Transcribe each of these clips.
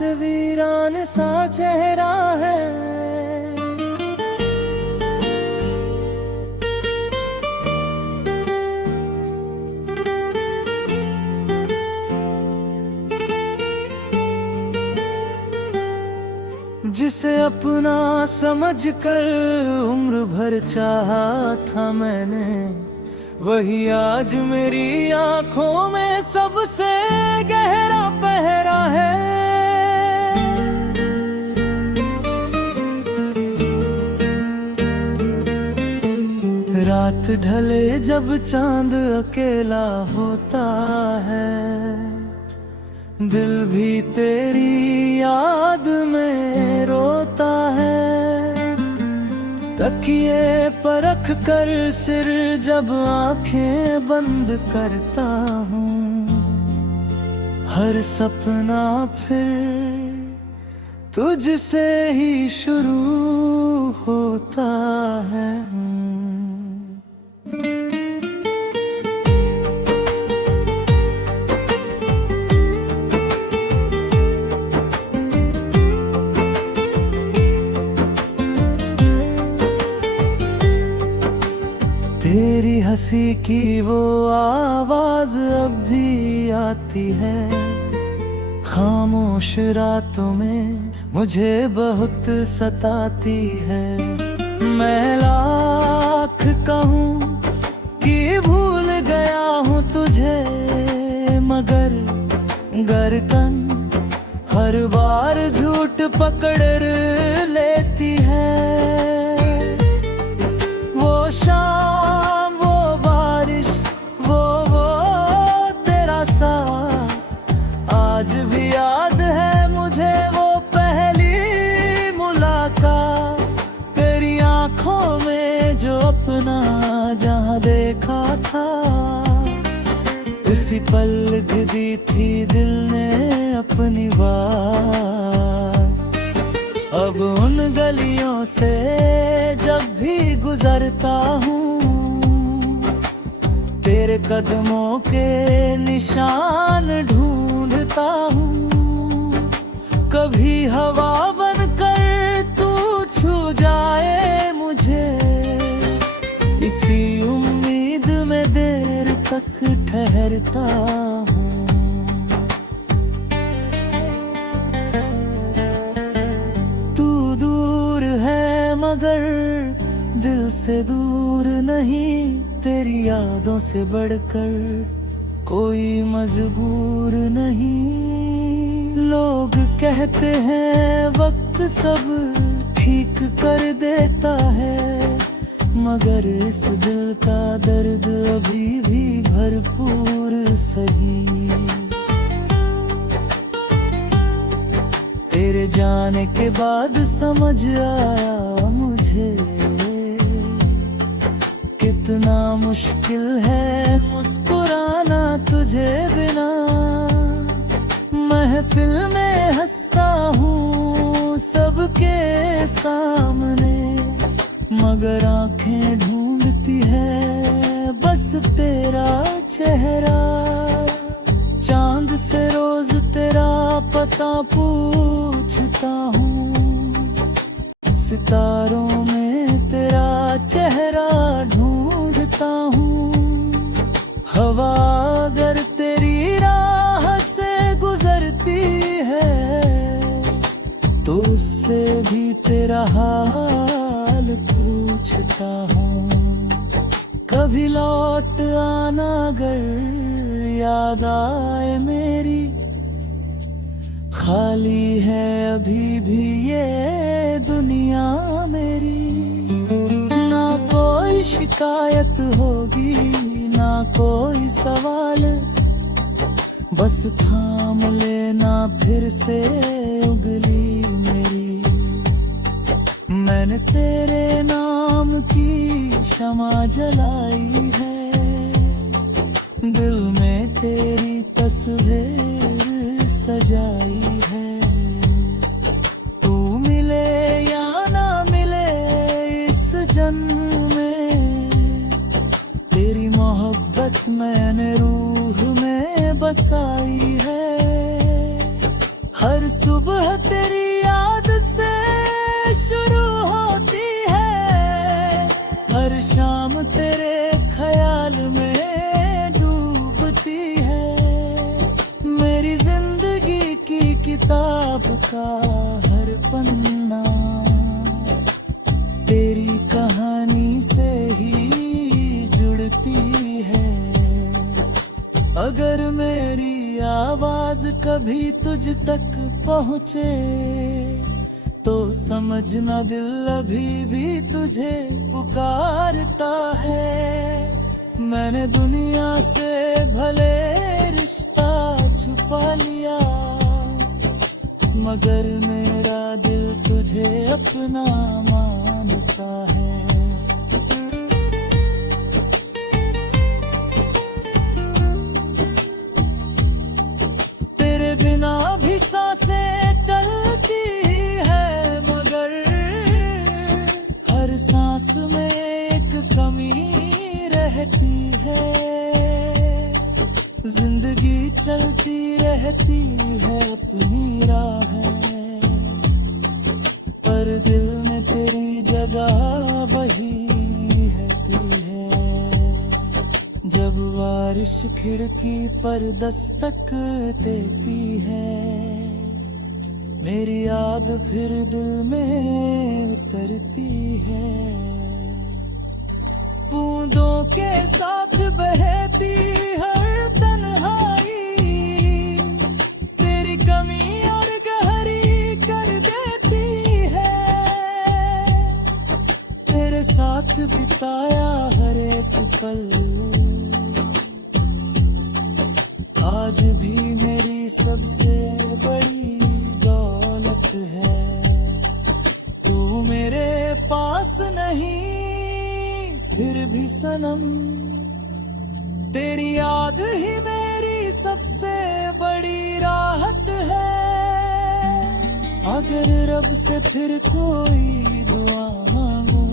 जैसे वीरान सा चेहरा है। जिसे अपना समझकर उम्र भर चाहा था मैंने, वही आज मेरी आंखों में सबसे गहरा पहरा है। रात ढले जब चांद अकेला होता है, दिल भी तेरी याद में रोता है। तकिए पर रख कर सिर जब आंखें बंद करता हूँ, हर सपना फिर तुझसे ही शुरू होता है। तेरी हंसी की वो आवाज अब भी आती है, खामोश रातों में मुझे बहुत सताती है। मैं लाख कहूँ कि भूल गया हूँ तुझे, मगर गरकन हर बार झूठ पकड़ लेती है। वो शाम, वो बारिश, वो तेरा सा आज भी याद है मुझे। वो पहली मुलाकात, तेरी आंखों में जो अपना जहां देखा था, उसी पल लिख दी थी दिल ने अपनी बात। अब उन गलियों से जब भी गुजरता हूँ, तेरे कदमों के निशान ढूंढता हूँ। कभी हवा बनकर तू छू जाए मुझे, इसी उम्मीद में देर तक ठहरता हूँ। मगर दिल से दूर नहीं, तेरी यादों से बढ़कर कोई मजबूर नहीं। लोग कहते हैं वक्त सब ठीक कर देता है, मगर इस दिल का दर्द अभी भी भरपूर सही। तेरे जाने के बाद समझ आया मुझे, कितना मुश्किल है मुस्कुराना तुझे बिना। महफिल में हंसता हूँ सबके सामने, मगर आंखें ढूंढती है बस तेरा चेहरा। चांद से रोज तेरा पता पूछता हूँ, सितारों में तेरा चेहरा ढूंढता हूँ। हवा अगर तेरी राह से गुजरती है, तो उससे भी तेरा हाल पूछता हूँ। कभी लौट आना अगर याद आए मेरी, खाली है अभी भी ये दुनिया मेरी। ना कोई शिकायत होगी ना कोई सवाल, बस थाम लेना फिर से उंगली मेरी। मैंने तेरे नाम की शमा जलाई है, दिल में तेरी तस्वीर सजाई है। तू मिले या ना मिले इस जन्म में, तेरी मोहब्बत मैंने रूह में बसाई है। हर सुबह सुबह तेरी याद से शुरू होती है, हर शाम तेरे ख्याल में डूबती है। मेरी जिंदगी की किताब का हर पन्ना तेरी कहानी से ही जुड़ती है। अगर मेरी आवाज कभी तुझ तक पहुँचे तो समझना दिल अभी भी तुझे पुकारता है। मैंने दुनिया से भले रिश्ता छुपा लिया, मगर मेरा दिल तुझे अपना मानता है। तेरे बिना भी सांसें चलती है, मगर हर सांस में एक कमी रहती है। जिंदगी चलती रहती है अपनी राह, पर दिल में तेरी जगह वही रहती है। जब बारिश खिड़की पर दस्तक देती है, मेरी याद फिर दिल में उतरती है। बूंदों के साथ बहती हर तन्हाई तेरी कमी और गहरी कर देती है। तेरे साथ बिताया हर एक पल आज भी मेरी सबसे बड़ी दौलत है। तू मेरे पास नहीं फिर भी सनम, तेरी याद ही मेरी सबसे बड़ी राहत है। अगर रब से फिर कोई दुआ मांगू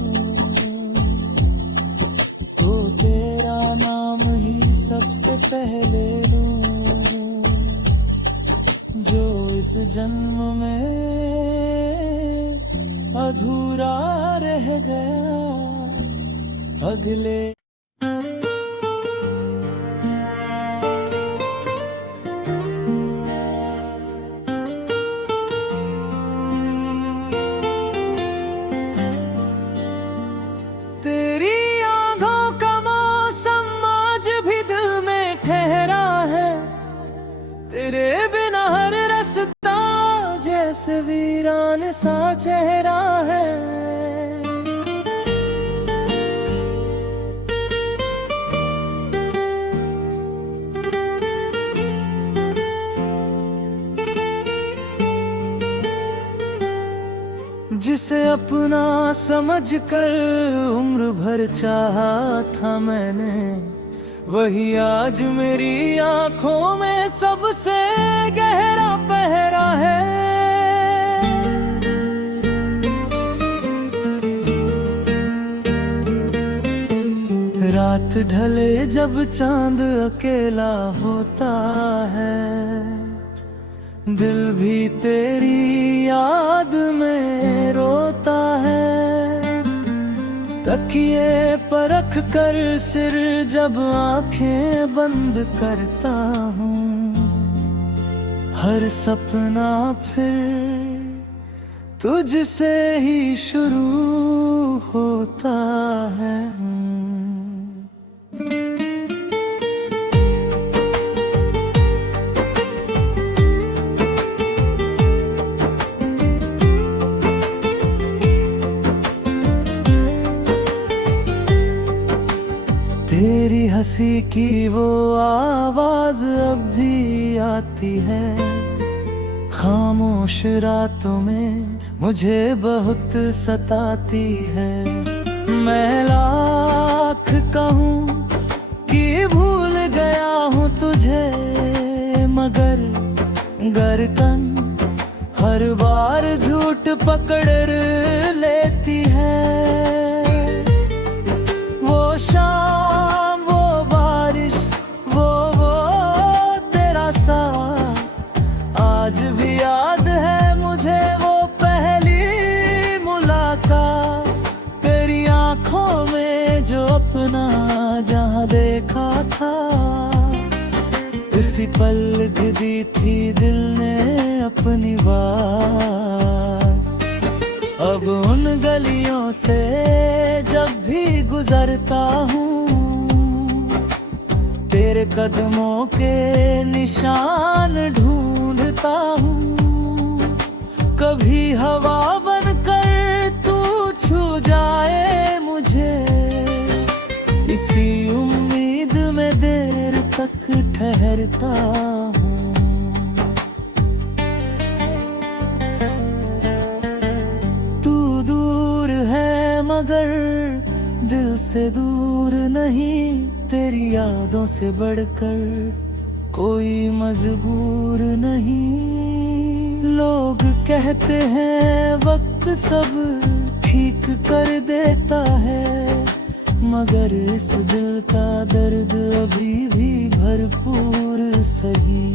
तो तेरा नाम ही सबसे पहले लूं। जो इस जन्म में अधूरा रह गया अगले। तेरी आंखों का मौसम आज भी दिल में ठहरा है, तेरे बिना हर रास्ता जैसे वीरान सा चेहरा है। जिसे अपना समझकर उम्र भर चाहा था मैंने, वही आज मेरी आंखों में सबसे गहरा पहरा है। रात ढले जब चांद अकेला होता है, दिल भी तेरी याद में रोता है। तकिए पर रख कर सिर जब आंखें बंद करता हूँ, हर सपना फिर तुझसे ही शुरू होता है। तेरी हंसी की वो आवाज अब भी आती है, खामोश रातों में मुझे बहुत सताती है। मैं लाख कहूँ कि भूल गया हूँ तुझे, मगर गर्दन हर बार झूठ पकड़ लेती है। वो शाम, वो बारिश, वो तेरा साथ आज भी याद है। अपना जहां देखा था, उसी पल लिख दी थी दिल ने अपनी बात। अब उन गलियों से जब भी गुजरता हूँ, तेरे कदमों के निशान ढूंढता हूँ। कभी हवा बनकर तू छू जाए मुझे, इसी उम्मीद में देर तक ठहरता हूँ। तू दूर है मगर दिल से दूर नहीं, तेरी यादों से बढ़कर कोई मजबूर नहीं। लोग कहते हैं वक्त सब ठीक कर देता है, मगर इस दिल का दर्द अभी भी भरपूर सही।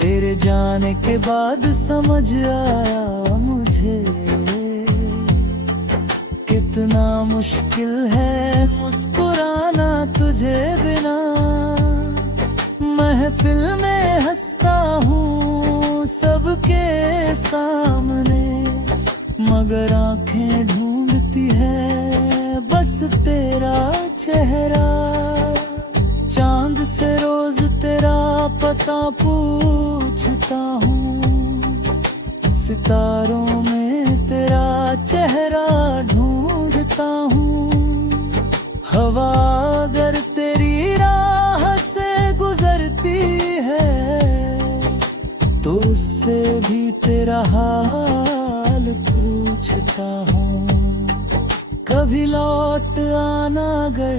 तेरे जाने के बाद समझ आया मुझे, कितना मुश्किल है मुस्कुराना तुझे बिना। महफिल में हंसता हूँ सबके सामने, मगर आंखें ढूंढती है बस तेरा चेहरा। चांद से रोज तेरा पता पूछता हूँ, सितारों में तेरा चेहरा ढूंढता हूँ। हवा अगर तेरी राह से गुजरती है, तो उससे भी तेरा हाल पूछता हूँ। कभी लौट आना अगर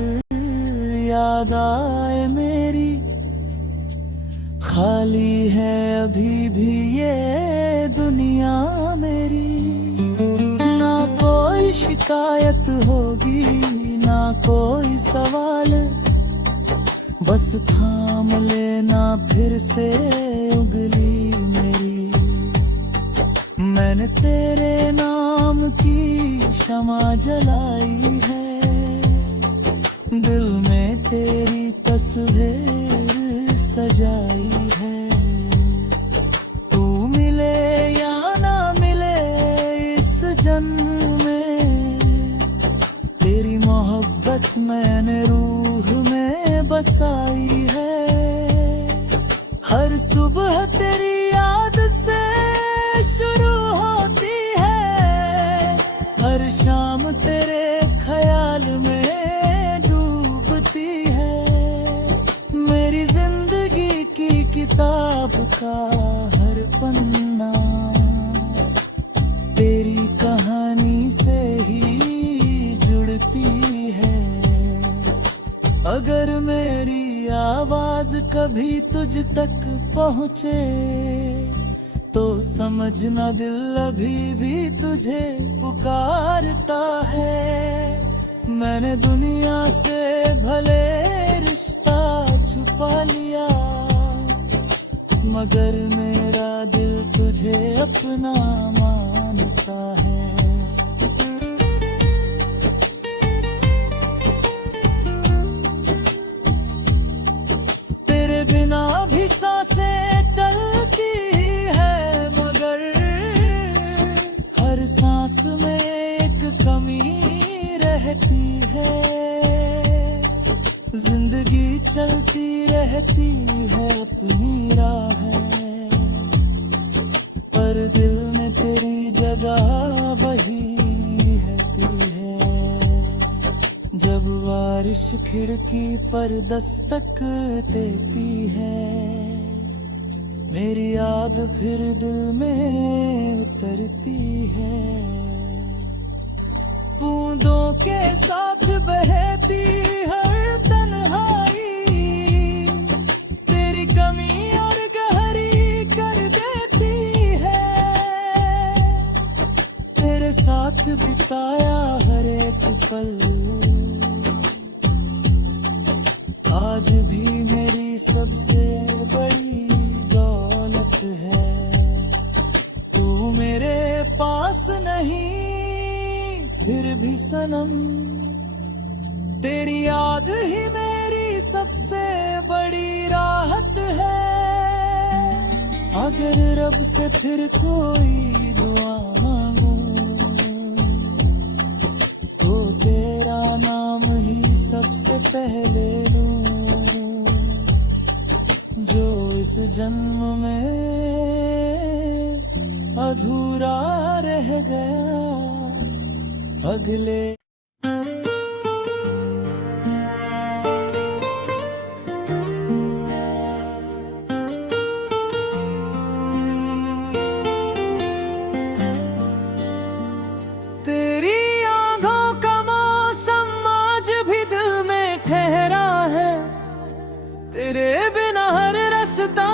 याद आए मेरी, खाली है अभी भी ये दुनिया मेरी। ना कोई शिकायत होगी ना कोई सवाल, बस थाम लेना फिर से उंगली मेरी। मैंने तेरे नाम की शमा जलाई है, दिल में तेरी तस्वीर सजाई है। तू मिले या ना मिले इस जन्म में, तेरी मोहब्बत मैंने रूह में बसाई है। हर सुबह तेरी याद से शुरू होती है, हर शाम तेरे ख्याल में डूबती है। मेरी जिंदगी की किताब का हर पन्ना तेरी कहानी से ही जुड़ती है। अगर मेरी आवाज कभी तुझ तक पहुँचे, तो समझना दिल अभी भी तुझे पुकारता है। मैंने दुनिया से भले रिश्ता छुपा लिया, मगर मेरा दिल तुझे अपना मानता है। तेरे बिना भी सांसें चलती है, मगर हर सांस में एक कमी रहती है। जिंदगी चलती रहती है अपनी राह, पर दिल में तेरी जगह वही रहती है। जब बारिश खिड़की पर दस्तक देती है, मेरी याद फिर दिल में उतरती है। बूंदों के साथ बहती हर तन्हाई, तेरी कमी और गहरी कर देती है। तेरे साथ बिताया हर एक पल आज भी मेरी सबसे बड़ी दौलत है। तू मेरे पास नहीं फिर भी सनम तेरी याद ही मेरी सबसे बड़ी राहत है। अगर रब से फिर कोई दुआ मांगू तो तेरा नाम ही सबसे पहले लूं। जो इस जन्म में अधूरा रह गया अगले। तेरी आंखों का मौसम आज भी दिल में ठहरा है। तेरे बिना हर रास्ता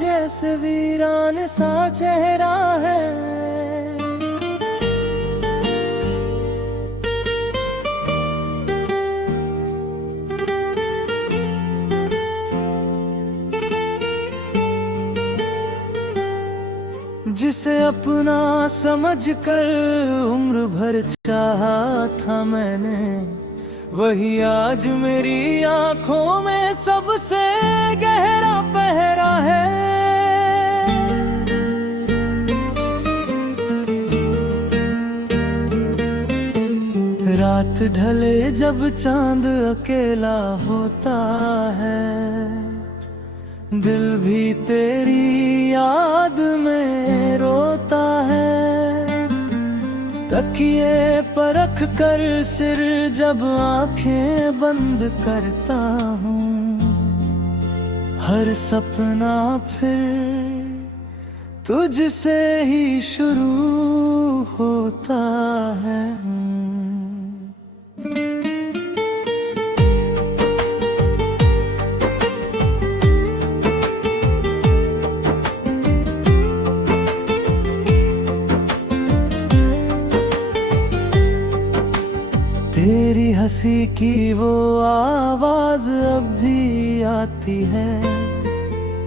जैसे वीरान सा चेहरा है। जिसे अपना समझकर उम्र भर चाहा था मैंने, वही आज मेरी आंखों में सबसे गहरा पहरा है। रात ढले जब चांद अकेला होता है, दिल भी तेरी याद में रोता है। तकिए पर रख कर सिर जब आंखें बंद करता हूँ, हर सपना फिर तुझसे ही शुरू होता है। तेरी हंसी की वो आवाज अब भी आती है।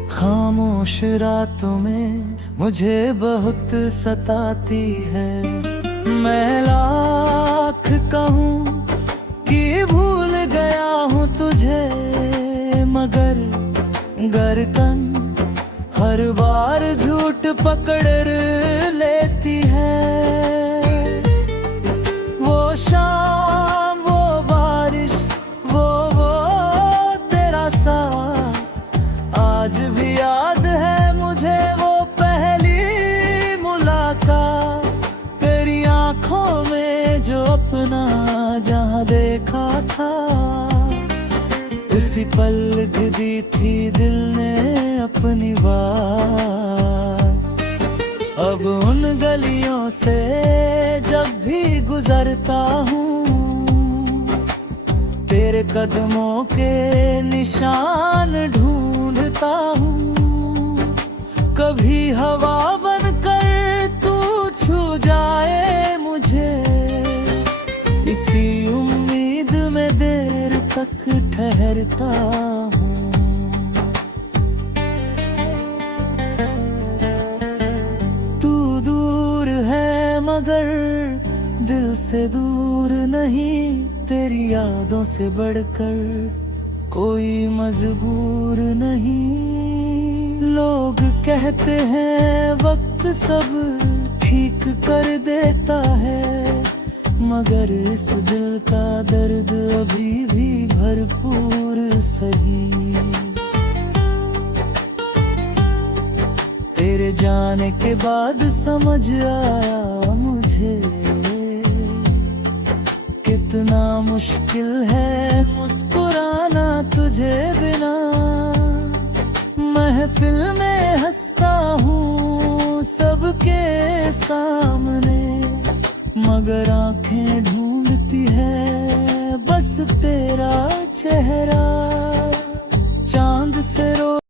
खामोश रातों में मुझे बहुत सताती है। मैं लाख कहूँ कि भूल गया हूँ तुझे, मगर गरकन हर बार झूठ पकड़ लेती है। वो शाम, वो बारिश, वो तेरा साथ आज भी याद है मुझे। वो पहली मुलाकात, तेरी आंखों में जो अपना जहां देखा था, उसी पल लिख दी थी दिल ने अपनी बात। अब उन गलियों से जब भी गुजरता हूँ, तेरे कदमों के निशान ढूंढता हूँ। कभी हवा बनकर तू छू जाए मुझे, इसी उम्मीद में देर तक ठहरता हूँ। मगर दिल से दूर नहीं, तेरी यादों से बढ़कर कोई मजबूर नहीं। लोग कहते हैं वक्त सब ठीक कर देता है, मगर इस दिल का दर्द अभी भी भरपूर सही। तेरे जाने के बाद समझ आया मुझे, कितना मुश्किल है मुस्कुराना तुझे बिना। महफिल में हंसता हूँ सबके सामने, मगर आंखें ढूंढती है बस तेरा चेहरा।